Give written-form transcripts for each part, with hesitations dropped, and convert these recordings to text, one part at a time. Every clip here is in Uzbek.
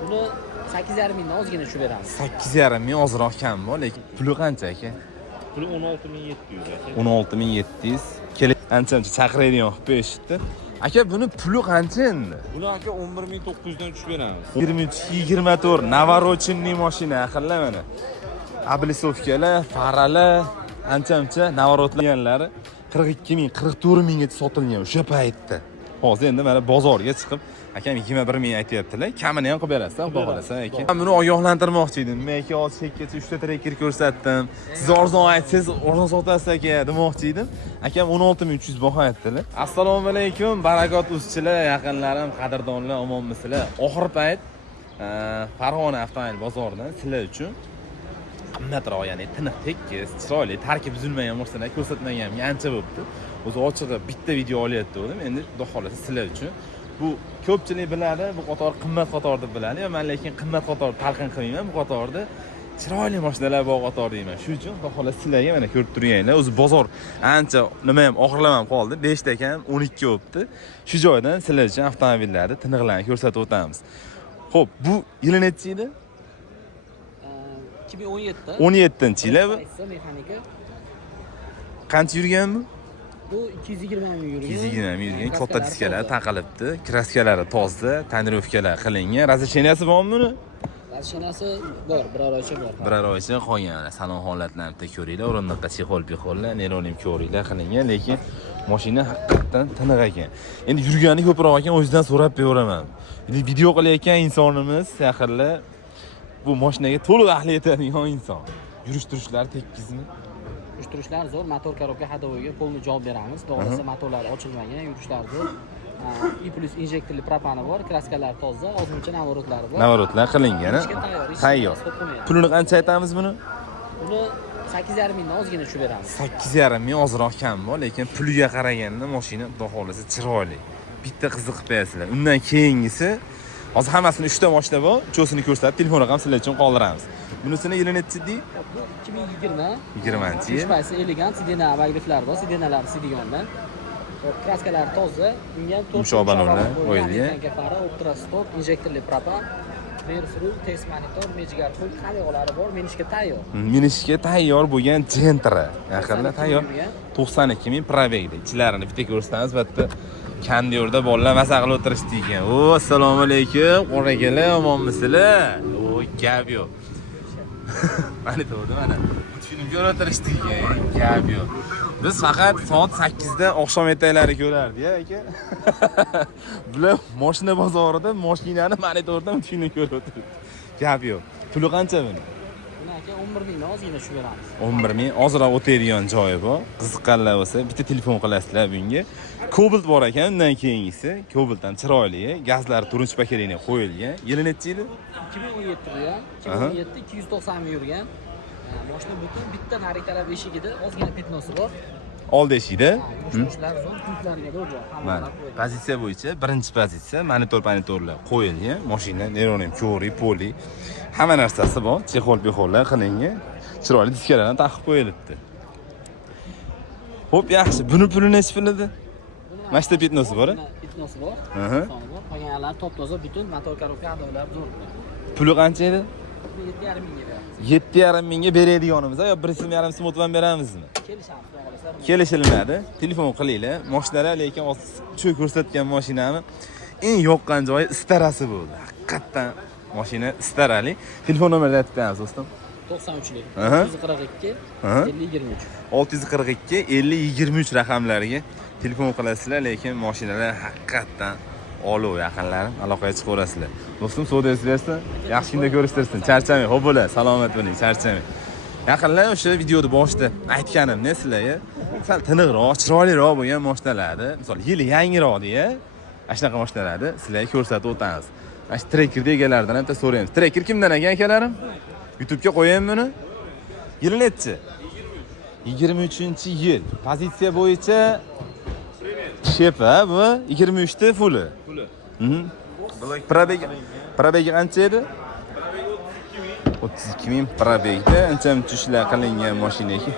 Buni 8,5 mingdan ozgina tushib beramiz. 8,5 ming ozroq kammi, lekin puli qancha aka? Puli 16.700 aka. 16.700. Ancha chaqiradigan qilib berishdi. Aka buni puli qancha endi? Buni aka 11.900 dan tushib beramiz. 23-24 navorochenniy mashina aqllar mana. Ablisovkalar, faralar, ancha navorotlanganlari 42 ming, 44 minggacha sotilgan o'sha paytda. Hozir endi mana bozorga chiqib, akam 21 ming aytayaptilar. Kamini ham qilib berasiz, xudo xolasa aka. Men buni ogohlantirmoqchi edim. Men aka hozir chekkacha 3 ta trekker ko'rsatdim. Siz arzon aytsangiz, arzon sotasiz aka demoqchi edim. Akam 16.300 baho aytdilar. Assalomu alaykum, barakot uzchilar, yaqinlarim, qadrdonlar, omonmisizlar? Oxir payt Farg'ona avtomobil bozoridan sizlar uchun qimmatroq, ya'ni tiniq, tekis, chiroyli, tarki buzilmagan narsalarni ko'rsatmaganimga ancha bo'libdi. O'zi ochig'i bitta video olyapti-dim. Endi xudo xolasa sizlar uchun bu ko'pchilik biladi, bu qator qimmat qator deb biladi. Men lekin qimmat qator talqin qilmayman, bu qatorda chiroyli mashinalar bor qator deyman. Shuning uchun xudo xolasa sizlarga mana ko'rib turganglar. O'zi bozor ancha nima ham oxirlamam qoldi. 5 ta kam 12 bo'libdi. Shu joydan sizlar uchun avtomobillarni tiniqlarni ko'rsatib o'tamiz. Xo'p, bu yili necha edi? 2017. 17-yil bu. Mexanika. Qancha yurgan bu? Bu 220 ming yurgan. 220 ming yurgan, katta diskalar taqilibdi. Kraskalari toza, tonirovkalar qilingan. Razresheniyasi bormi buni? Razresheniyasi bor, biror oycha bor. Biror oycha qolgan. Salon holatlarini bitta ko'ringlar, o'rindiqqa chexol-pexollar, neronim ko'ringlar qilingan, lekin mashina haqiqatan tiniq ekan. Endi yurgani ko'proq ekan, o'zidan so'rab beraman. Endi video qilayotgan insonimiz, yaqinlar bu mashinaga to'liq ahli yetadigan inson. Yurish-turishlar tekkizmi? Yurishlar zo'r, motor korobka hadoviga polni javob beramiz. To'g'risi motorlari ochilmagan, yurishlar zo'r. I+ injektorli propani bor, kraskalar toza, ozmuncha navorotlari bor. Navorotlar qilingan, tayyor. Pulini qancha aytamiz buni? Buni 8,5 mingdan ozgina tushib beramiz. 8,5 ming ozroq kammi, lekin puliga qaraganda mashina xudo xolasa chiroyli. Bitta qiziqib qo'yasizlar. Undan keyingisi hozir hammasini 3 ta mashina bor, cho'sini ko'rsatib, telefon raqam sizlar uchun qoldiramiz. Bunisini yili nechi deydi? 2020-yil. Spaysi elegant, sidena va griflar bor, sidenalar sidigondan. Kraskalar toza, unga mushobalarlar qo'yilgan. Fara, optrastop, injektorli propan, rear-view, test monitor, mejigar full qaliqlari bor, minishga tayyor. Minishga tayyor bo'lgan Gentra. Yaqinda tayyor. 92 ming probegda. Ichlarini bitta ko'rsatamiz, bitta Kandiyorda bolalar maza qilib o'tirishdi ekan. O, assalomu alaykum, o'rakalar, omonmisizlar? O, gap yo'q. Mana to'g'ri, mana. Film ko'rib o'tirishdi ekan, gap yo'q. Biz faqat soat 8 da oqshom ertaklari ko'rardik, aka. Bular mashina bozorida mashinani monitordan film ko'rib o'tirdi. Gap yo'q. Puli qancha buni? Buni aka 11 mingdan ozgina tushib beramiz. 11 ming, ozroq o'taydigan joyi bor. Qiziqqanlar bo'lsa, bitta telefon qilasizlar bunga. Cobalt bor ekan, undan keyingisi Cobalt ham chiroyli, gazlar turunchi paketlariga qo'yilgan. Yili necha yili? 2017 bu ham. 2017 290 ming yurgan. Mashina butun bitta narik taraf eshigida ozgina petnosi bor. Oldi eshikda. Yurishlar zo'r, kliplarga bor. Mana pozitsiya bo'yicha birinchi pozitsiya, monitorlar qo'yilgan. Mashina neronim ko'ri, poli, hamma narsasi bor. Chexol-pexollar qilingan. Chiroyli diskalardan taqib qo'yilibdi. Xo'p, yaxshi. Buni puli necha pul edi? Mana shu petnosi bor-a? Petnosi bor. Qolganlar top-toza butun motor korobka hadolar zo'r. Puli qancha edi? 7,5 mingga beramiz. 7,5 mingga beradiganimiz, yo 1,5 smot bilan beramizmi? Kelishamiz. Kelishilmadi. Telefon qilinglar. Mashinalar lekin shu ko'rsatgan mashinami eng yoqqan joyi istarasi bo'ldi. Haqiqatan mashina istarali. Telefon nomerini aytib beramiz, do'stim. 93lik 642 5023. 642 5023 raqamlariga telefon qilasizlar, lekin mashinalar haqiqatan olov, yaqinlarim, aloqaga chiqaverasizlar. Do'stim, savdoyingiz bersin, yaxshi kunda ko'rishtirsin. Charchamang, xo'p bo'la, salomat bo'ling, charchamang. Yaqinlar o'sha videoda boshida aytganimni sizlarga sal tiniqroq, chiroyliroq bo'lgan mashinalarni, misol yili yangiroq deya, shunaqa mashinalarni sizlarga ko'rsatib o'tamiz. Mana shu Tracker deganlardan ham so'raymiz. Tracker kimdan ekan akalarim? YouTube'ga qo'yaymi buni? Yili nechi? 23-yil. Pozitsiya bo'yicha shepa bu 23 ta fulli. Probegi qancha edi? 32 ming probegda, ancha ishlar qilingan mashina ekan.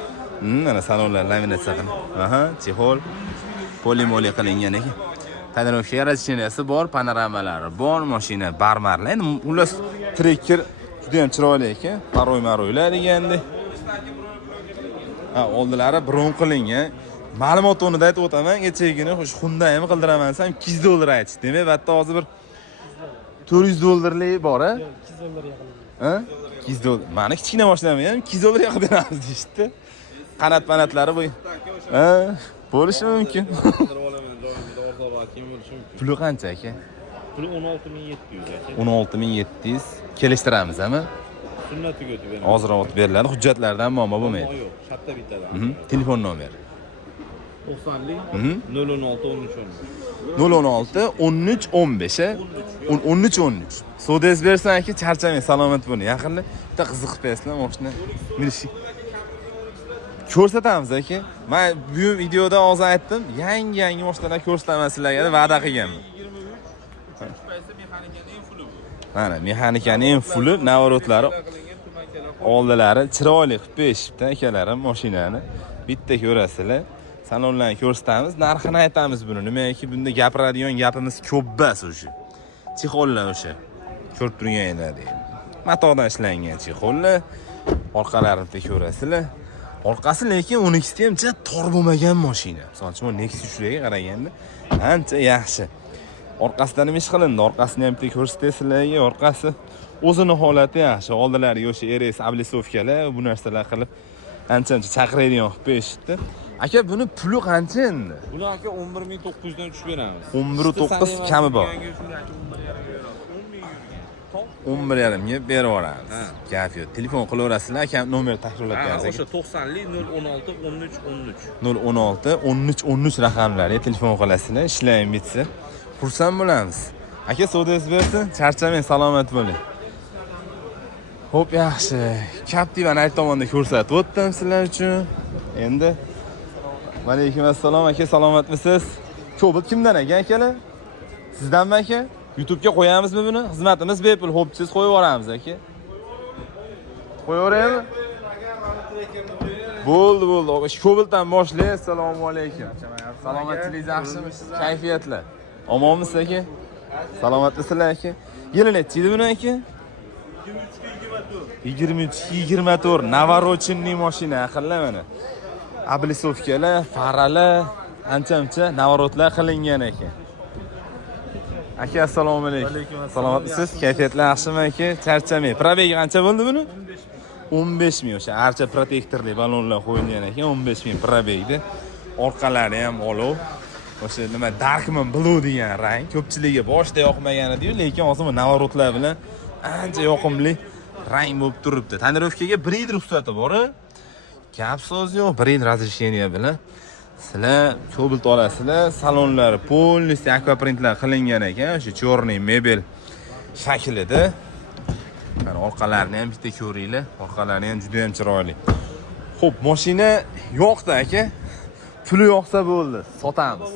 Mana salonlar laminatsiya qilingan. Chexol, polimoli qilingan ekan. tonirovka rashiniyasi bor, panoramalari bor, mashina barmarlar. Endi xullas trekker juda ham chiroyli ekan. Maroylar deganda. Ha, oldilari bron qilingan. Ma'lumot o'rnida aytib o'taman, kechagina xo'sh Hyundai'ni qildiraman desam $200 aytishdi. Demak, bu yerda hozir bir $400lik bor, ha? $200 yaqin. Ha? $200. Mani kichkina mashinamni ham $200 yoqib beramiz deyishdi. Qanat-panatlari bu. Ha, bo'lishi mumkin. Puli qancha aka? Puli 16700 aka. 16700 kelishtiramiz, ama Sunnatiga o'tib beramiz. hozir o'tib beriladi. Hujjatlardan muammo bo'lmaydi. Yo'q, shartta bitadi. Telefon nomeri 90lik 016 13 016 13 15 13 13. So'dez bersan aka, charchamang, salomat bo'ling. Yaqinda bitta qiziqib qo'yasizlar mashina. Milishi. Ko'rsatamiz aka. Men bu videoda hozir aytdim, yangi mashinalar ko'rsataman sizlarga deb va'da qilganman. Mana mexanikaning eng fulli, navorotlari oldilari chiroyli qilib berishibdi akalarim mashinani. Bitta ko'rasizlar. Salonlarni ko'rsatamiz, narxini aytamiz buni. Nimaiki bunda gapiradigan gapimiz ko'p bas o'sha. Chexollar o'sha. Ko'rib turganinglardek. Matodan ishlangan chexollar. Orqalarini ko'rasizlar. Orqasi lekin 12 ta ham juda tor bo'lmagan mashina. Masalan, Nexus 3 ga qaraganda ancha yaxshi. Orqasidan nima ish qilindi? Orqasini ham bitta ko'rsatasizlarga. Orqasi o'zini holati yaxshi. Oldilari o'sha RS ablisovkalar, bu narsalar qilib ancha chaqiradigan qilib berishdi. Aka, buni puli qancha endi? Buni aka 11900 dan tushib beramiz. 11.9 kami bor. 11.5 ga berib yuboramiz. Gap yo'q. Telefon qilaverasizlar, aka nomer takrorlab berasiz. O'sha 90lik 016 13 13. 016 13 13 raqamlariga telefon qilasizlar, ishlang bitsa. Xursand bo'lamiz. Aka, savdoyingiz bersin, charchamang, salomat bo'ling. Xo'p, yaxshi. Captiva'ni ayt tomonda ko'rsatib o'tdim sizlar uchun. Endi Alaykum assalom aka, salomatmisiz? Ko'bit kimdan aka, akalar? Sizdanmi aka? YouTube ga qo'yamizmi buni? Xizmatimiz bepul, xo'p, siz qo'yib yuboramiz aka. Qo'yaveraymi? Bo'ldi. Ko'bildan boshlaymiz. Assalomu alaykum. Salomatligingiz yaxshimi? Kayfiyatlar. Omonmisiz aka? Salomatmisizlar aka? Yili necha edi buni aka? 23-24 Navarochinning mashina, aqllar mana. Ablisovkalar, faralar, ancha navorotlar qilingan ekan. Aka, assalomu alaykum. Salomatmisiz? Kayfiyatlar yaxshimi aka? Charchamang. Probegi qancha bo'ldi buni? 15000 o'sha archa protektorli balonlar qo'yilgan ekan, 15000 probegda. Orqalari ham olov. O'sha nima Darkman Blue degan rang ko'pchiligiga boshida yoqmagan edi-yu, lekin hozir bu navorotlar bilan ancha yoqimli rang bo'lib turibdi. Tonirovkaga 1 yil ruxsati bor. Gap so'z yo'q, 1 yil razрешение bilan sizlar ko'bilt olasizlar. Salonlari полностью akvaprintlar qilingan ekan, o'sha черный mebel shaklida. Mana orqalarini ham bitta ko'ringlar. Orqalari ham juda ham chiroyli. Xo'p, mashina yo'qdi aka. Puli yo'qsa bo'ldi, sotamiz.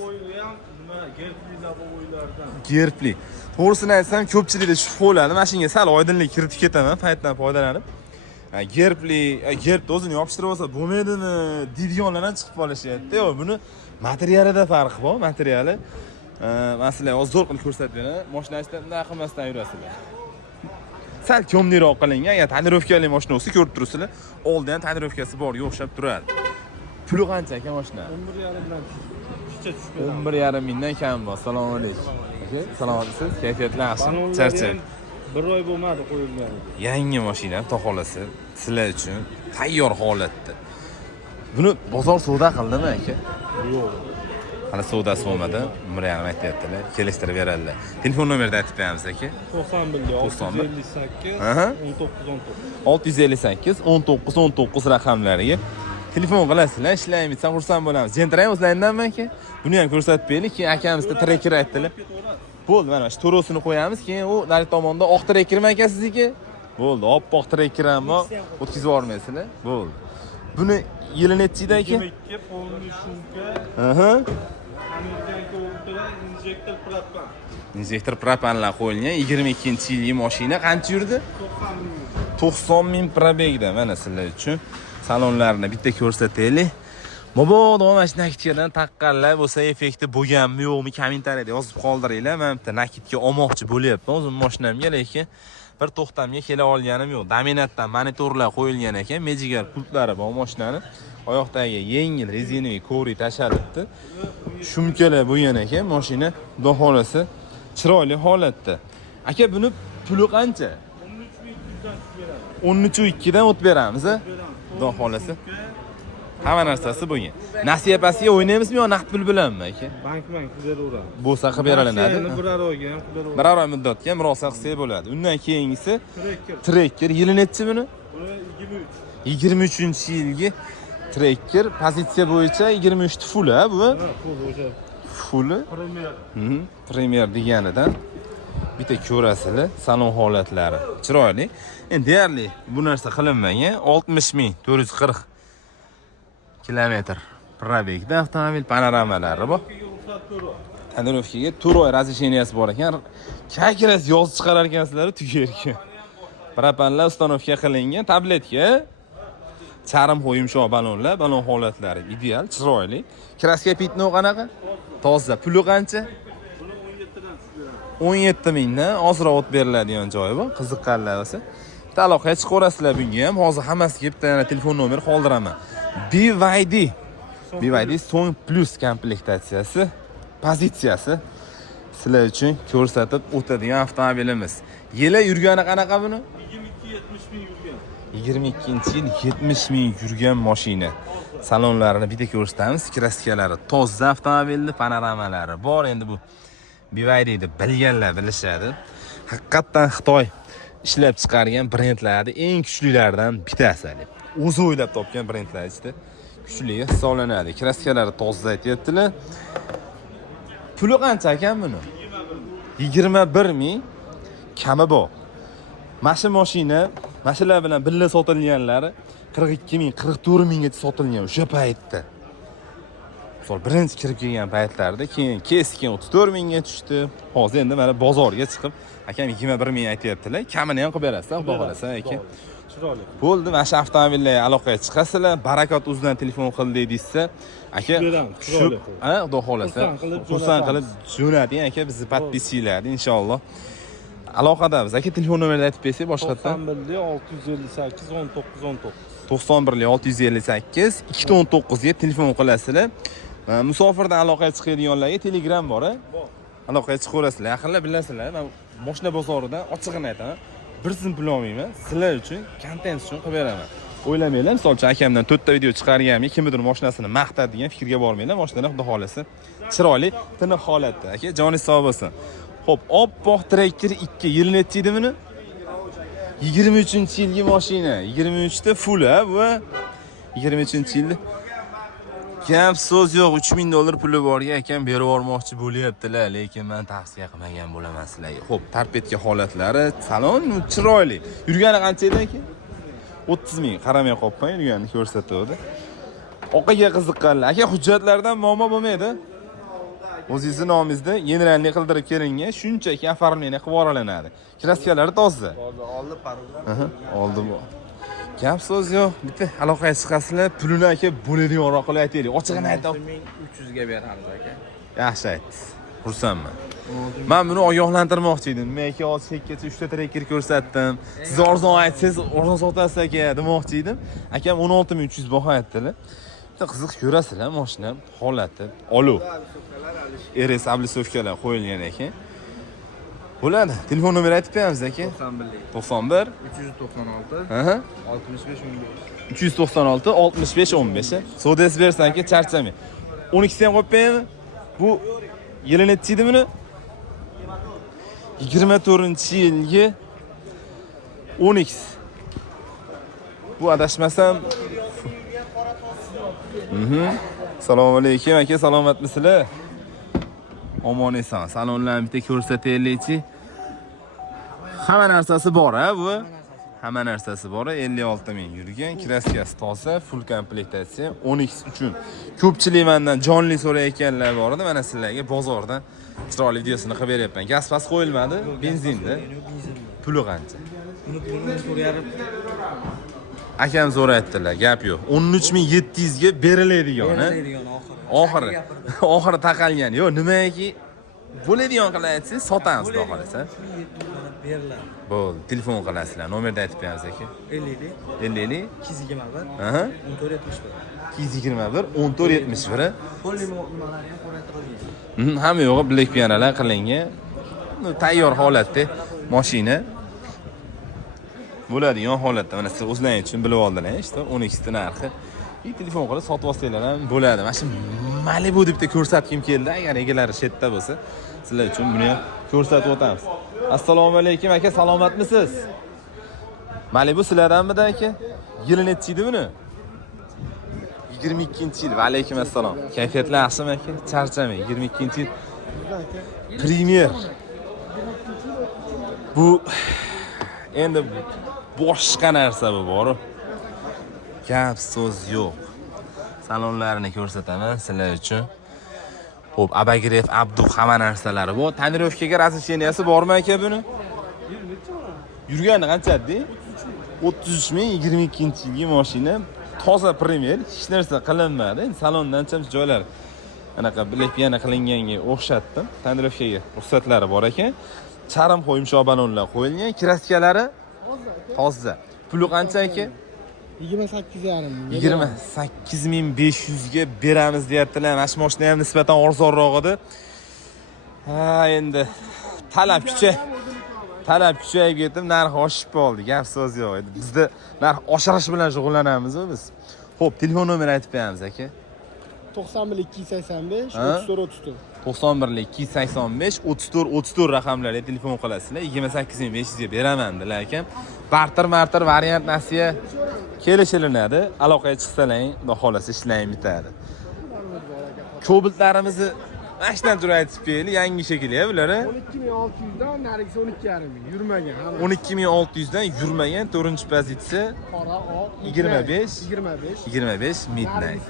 Gerbli. To'g'risini aytsam, ko'pchilikda shubha bo'ladi. Mashinaga sal oydinlik kiritib ketaman, paytdan foydalanib. Gerbni o'zini yopishtirib olsa bo'lmaydimi? Deydiganlardan chiqib qolishyapti. Yo'q, buni materialida farqi bor, materiali. Masalan, hozir zo'r qilib ko'rsatib beraman. Mashinasida bunday qilmasdan yurasizlar. Sal ko'mliroq qilingan, agar tonirovkali mashina bo'lsa ko'rib turibsizlar. Oldin ham tonirovkasi borga o'xshab turadi. Puli qancha aka mashina? 1.5 dan tushib 1.5 mingdan kam bor. Assalomu alaykum. Aka, salomatsiz? Kayfiyatlar yaxshimi? Charchang. 1 oy bo'lmadi qo'yilgani. Yangi mashina, to'xolasi sizlar uchun tayyor holatda. Buni bozor savdo qildimi aka? Yo'q. Hali savdosi bo'lmadi. 1.5 aytyaptilar, kelishtirib beradilar. Telefon nomerini aytib beramiz aka. 658 19 19 raqamlariga telefon qilasizlar, ishlaymiz, xursand bo'lamiz. Jentraym o'zlaringdanmi aka? Buni ham ko'rsatib berdik, keyin akamizda trekker aytdilar. Bo'ldi, mana shu torosini qo'yamiz, keyin u nari tomonda oq trekkermi aka sizniki? Bo'ldi, oppoq trekker ham bor, o'tkazib yubormaysizlar. Bo'ldi. Buni yili necha edi aka? 22 polni shumka. Injektor propanlar qo'yilgan, 22-yillik mashina qancha yurdi? 90 ming probegda. Mana sizlar uchun salonlarini bitta ko'rsataylik. Mabodo mashina nakitkadan taqqanlar bo'lsa effekti bo'lganmi yo'qmi kommentariyada yozib qoldiringlar. Men bitta nakitga olmoqchi bo'lyapman o'zim mashinamga, lekin bir to'xtamga kela olganim yo'q. Dominantdan monitorlar qo'yilgan ekan, mejigar pultlari bor mashinani. Oyoqdagi yengil rezinoviy kovri tashalibdi. Shumkalar bo'lgan ekan, mashina xudo xolasa chiroyli holatda. Aka, buni puli qancha? 13.2 dan o'tib beramiz, a? Xudo xolasa. Hamma narsasi bo'lgan. Nasiyapasiga o'ynaymizmi yo naqd pul bilanmi aka? Bank beraveramiz. Bo'lsa qilib beralinadi. Bir oyga ham qilib Bir oy muddatga murosa qilsak bo'ladi. Undan keyingisi Tracker. Yili nechi buni? 23. 23-yilgi Tracker. Pozitsiya bo'yicha 23 ta full, a bu? Full. Premier deganidan bitta ko'rasizlar, salon holatlari chiroyli. Endi deyarli bu narsa qilinmagan. 60.440 kilometr probegda avtomobil, panoramalari bor. Tonirovkaga to'roy razresheniyasi bor ekan. Kakras yozib chiqarar ekansizlar tugerga. Propanlar ustanovka qilingan tabletka. Charm yumshoq balonlar, balon holatlari ideal, chiroyli. Kraska pitno qanaqa? Toza. Puli qancha? 17 dan ozroq o'tib beriladigan joyi bor. Qiziqqanlar bo'lsa, bitta aloqaga chiqaverasizlar bunga ham. Hozir hammasiga bitta telefon nomer qoldiraman. BYD Song Plus komplektatsiyasi, pozitsiyasi sizlar uchun ko'rsatib o'tadigan avtomobilimiz. Yili yurgani qanaqa buni? 22-yil 70.000 yurgan mashina. Salonlarini bitta ko'rsatamiz. Kraskalari toza avtomobilni, panoramalari bor. Endi bu BYD deb bilganlar bilishadi. Haqiqatan Xitoy ishlab chiqargan brendlarning eng kuchlilaridan bittasi. O'zi o'ylab topgan brendlar ichida kuchli hisoblanadi. Kraskalari toza aytyaptilar. Puli qancha ekan buni? 21.000 kami bor. Mashina bilan birga sotilganlari 42.000, 44.000 ga sotilgan o'sha paytda. Sol birinchi kirib kelgan paytlarda keyin keskin 34.000 ga tushdi. Hozir endi mana bozorga chiqib, akam 21.000 aytyaptilar. Kamini ham qilib berasiz, xudo xolasa aka. Chiroyli. Bo'ldi, mana shu avtomobillarga aloqaga chiqasizlar. Barakot o'zidan telefon qildik deysiz, aka. Shu, xudo xolasa. Xursand qilib jo'nating aka, bizni podpischilarni inshaalloh. Aloqadamiz. Aka, telefon nomerini aytib bersangiz boshqatdan. 91 658 19 19. 91 658 219 ga telefon qilasizlar. Musofirdan aloqaga chiqadiganlarga Telegram bor, a? Bor. Aloqaga chiqaverasizlar. Yaqinlar bilasizlar. Men mashina bozoridan ochig'ini aytaman. Bir so'm pul olmayman. Sizlar uchun, kontent uchun qilib beraman. O'ylamanglar, masalan, akamdan 4 ta video chiqarganimga kimdir mashinasini maqtadigan fikrga bormanglar. Mashinalar xudo xolasa chiroyli, tiniq holatda. Aka, joningiz sog' bo'lsin. Xo'p, oppoq Tracker 2 yil nechi edi buni? 23-yilgi mashina. 23 ta full, a bu? 23-yilda. Gap so'z yo'q, $3.000 puli borga ekan berib yubormoqchi bo'lyaptilar, lekin men tavsiya qilmagan bo'laman sizlarga. Xo'p, tarpetka holatlari, salon chiroyli. Yurgani qancha edi aka? 30.000. Qaramay qolibman, yurganini ko'rsatuvdi. Oqaga qiziqqanlar. Aka, hujjatlardan muammo bo'lmaydi. O'zingizning nomingizda generalni qildirib kelingan, shunchaki оформление qilib yuboriladi. Kraskalari toza. Oldi parollar. Oldi bu. Gap so'z yo'q. Bitta aloqaga chiqasizlar, pulini aka bo'ladiganroq qilib aytaylik. Ochig'ini aytib 6300 ga beramiz aka. Yaxshi aytdingiz. Xursandman. Men buni ogohlantirmoqchi edim. Men aka 6-gacha 3 ta Tracker ko'rsatdim. Siz arzon aytsangiz, arzon sotasiz aka demoqchi edim. Akam 16300 baho aytdilar. Bitta qiziq ko'rasizlar, mashina holati. Olov. RS ablisovkalar qo'yilgan ekan. Bo'ladi. Telefon nomeri aytib beramiz aka. 91 396 65 15. 396 65 15. So'dasi bersan aka, charchamang. 12 ham qo'yib beraymi? Bu yili nechi edi buni? 24-yilgi 10X. Bu adashmasam. Assalomu alaykum aka, salomatmisizlar? Omon eson. Salonlarni bitta ko'rsataylikchi. Hamma narsasi bor, a bu? Hamma narsasi bor. 56.000 yurgan, kraskasi toza, full komplektatsiya 10X uchun. Ko'pchilik mendan jonli so'rayotganlar bor edi. Mana sizlarga bozordan chiroyli videosini qilib beryapman. Gaz pas qo'yilmadi, benzinda. Puli qancha? Buni pulini so'rayapti. akam so'rayaptilar, gap yo'q. 13700 ga beriladigan, Beriladigan oxiri. Oxiri taqalgan. Yo'q, nimaki bo'ladigan qilib aytsangiz, sotamiz, xudo xolasa. beriladi. Bo'ldi, telefon qilasizlar. Nomerni aytib beramiz aka. 50 50 221 Aha. 1471. 221 1471. Qo'lli nimalari ham qo'raytirilgan. Hamma yo'g'i bilak piyanalar qilingan. Tayyor holatda mashina bo'ladigan holatda. Mana siz o'zlaringiz uchun bilib oldilar, işte 12 ta narxi. Telefon qilib sotib olsanglar ham bo'ladi. Mana shu Malibu deb ko'rsatkim keldi. Agar egalari shetda bo'lsa, sizlar uchun buni ham ko'rsatib o'tamiz. Assalomu alaykum aka, salomatmisiz? Malibu sizlardanmidi aka? Yili nechi edi buni? 22-yil. Va alaykum assalom. Kayfiyatlar yaxshimi aka? Charchamang. 22-yil. Premier. Bu endi boshqa narsa bu bor. Gap so'z yo'q. Salonlarini ko'rsataman sizlar uchun. Xo'p, Abagirov, Abdu hamma narsalari bor. Tonirovkaga razresheniyasi bormi aka buni? Yurgani qancha-da? 33 ming 22-yilgi mashina. Toza Premier, hech narsa qilinmadi. Salondan ham joylar anaqa bilak yana qilinganga o'xshatdim. Tonirovkaga ruxsatlari bor ekan. Charm qo'yimshoq balonlar qo'yilgan, kraskalari toza. Puli qancha aka? 28,5. 28500 ga beramiz deyaptilar. Mana shu mashina ham nisbatan arzonroq edi. Ha, endi talab kuchayib ketib, narx oshib qoldi. Gap so'z yo'q edi. Bizda narx oshirish bilan shug'ullanamiz biz. Xo'p, telefon nomerini aytib beramiz aka. 91 285 34 34. 91 285 34 34 raqamlarga telefon qilasizlar. 28500 ga beraman dedilar ekan. Barter variant nasiya kelishilinadi. Aloqaga chiqsalaring, xudo xolasa ishlayim bitadi. Ko'biltlarimizni mashinadan turib aytib beraylik, yangi shekilli bular. 12600 dan narigisi 12,5 ming. Yurmagan. 12600 dan yurmagan 4-pozitsiya Qora oq 25 midnight.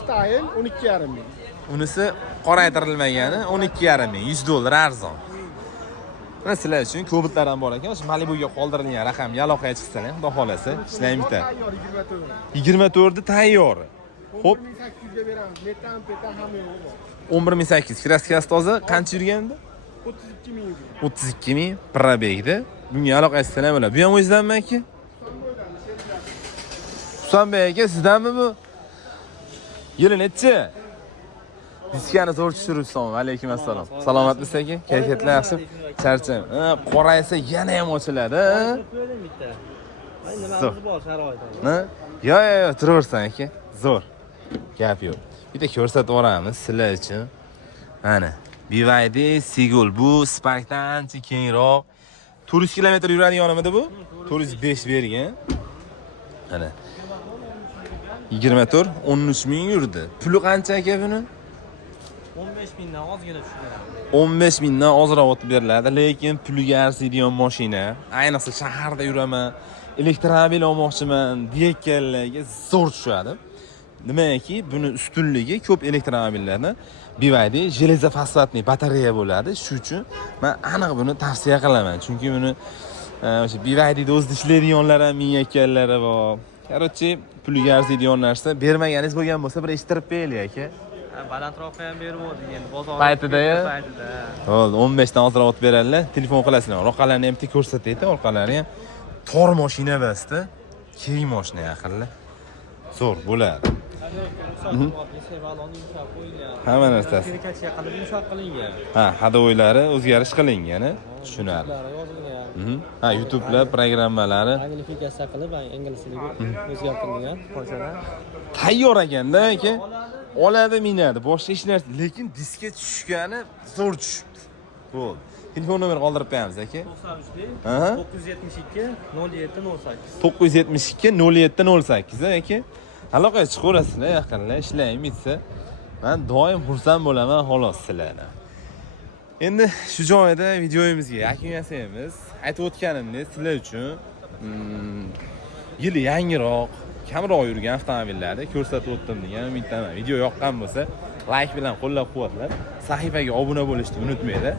Style 12,5 ming. Unisi qoraytirilmagani 12,5 ming, $100 arzon. Mana sizlar uchun ko'biltlar ham bor ekan. O'sha Malibuga qoldirilgan raqamga aloqaga chiqsalaring, xudo xolasa ishlayim bitadi. 24 tayyor. Xo'p, 11800 ga beramiz. Metan hamma yo'q bor. 11800 kraskasi toza, qancha yurganda? 32 ming. 32 ming probegda. Bunga aloqa qilsanglar bo'ladi. Bu ham o'zingizdanmi aka? Husanbek aka, sizdanmi bu? Yili nechi? Diskani zo'r tushiribsan. Alaykum assalom. Salomatmisiz aka? Kayfiyatlar yaxshi? Charcham. Qoraysa yana ham ochiladi. Nimamiz bor sharoitda. Ha? Yo'q, turaversan aka. Zo'r. Gap yo'q. Bitta ko'rsatib yuboramiz sizlar uchun. Mana, BYD Sigul bu Sparkdan ancha kengroq. 400 kilometr yuradigani bu? 405 bergan. Mana. 24 13 ming yurdi. Puli qancha aka buni? 15 mingdan ozgina tushadi. 15 mingdan ozroq o'tib beriladi, lekin puliga arziydigan mashina. Ayniqsa shaharda yuraman, elektromobil olmoqchiman deganlarga zo'r tushadi. Nimaki, buni ustunligi ko'p elektromobillarda BYD железофосфатный batareya bo'ladi. Shuning uchun men aniq buni tavsiya qilaman. Chunki buni o'sha BYDda o'zida ishlaydiganlar ham minyakanlari bor. Короче, puliga arziydigan narsa bermaganingiz bo'lgan bo'lsa, bir eshittirib beraylik aka. Balandroq ham bermoqdik endi bozor Paytida-ya? paytida. Bo'ldi, 15 dan ozroq o'tib beradilar. Telefon qilasizlar. Raqamlarni ham ko'rsataydi, orqalari ham tor mashina emasda. Keng mashina yaqinlar. Zo'r bo'ladi. Hamma narsasi. Kommunikatsiya qilib yumshoq qilingan. Ha, hadovoylari o'zgarish qilingan, tushunarli. Ha, YouTube'lar programmalari Magnifikatsiya qilib, ingliz tiliga o'zgartirilgan qo'shada. tayyor ekanda aka. Oladi, minadi, boshqa hech narsa, lekin diskka tushgani zo'r tushibdi. Bo'ldi. Telefon nomeri qoldirib qo'yamiz aka. 93 Aha. 972 0708. 972 0708 aka. Aloqaga chiqaverasizlar, yaqinlar ishlayim bitsa. Men doim xursand bo'laman xolos sizlarni. Endi shu joyda videoyimizga yakun yasaymiz. Aytib o'tganimdek, sizlar uchun yili yangiroq, kamroq yurgan avtomobillarni ko'rsatib o'tdim degan umiddaman. Video yoqqan bo'lsa, like bilan qo'llab-quvvatlab, sahifaga obuna bo'lishni unutmanglar.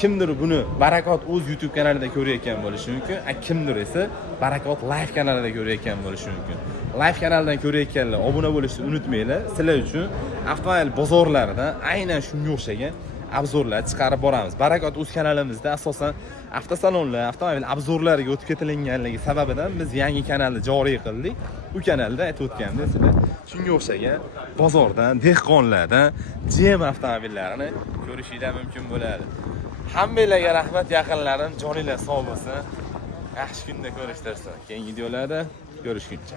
Kimdir buni Barakot o'z YouTube kanalida ko'rayotgan bo'lishi mumkin, kimdir esa Barakot live kanalida ko'rayotgan bo'lishi mumkin. Live kanaldan ko'rayotganlar obuna bo'lishni unutmanglar. Sizlar uchun avtomobil bozorlaridan aynan shunga o'xshagan obzorlar chiqarib boramiz. Barakot o'z kanalimizda asosan avtosalonlar, avtomobil obzorlariga o'tib ketilganligi sababidan biz yangi kanalni joriy qildik. U kanalda aytib o'tgandim sizlar shunga o'xshagan bozordan, dehqonlardan GM avtomobillarini ko'rishinglar mumkin bo'ladi. Hammanglarga rahmat, yaqinlarim, joninglar sog' bo'lsin. Yaxshi kunda ko'rishtirsin. Keyingi videolarda ko'rishguncha.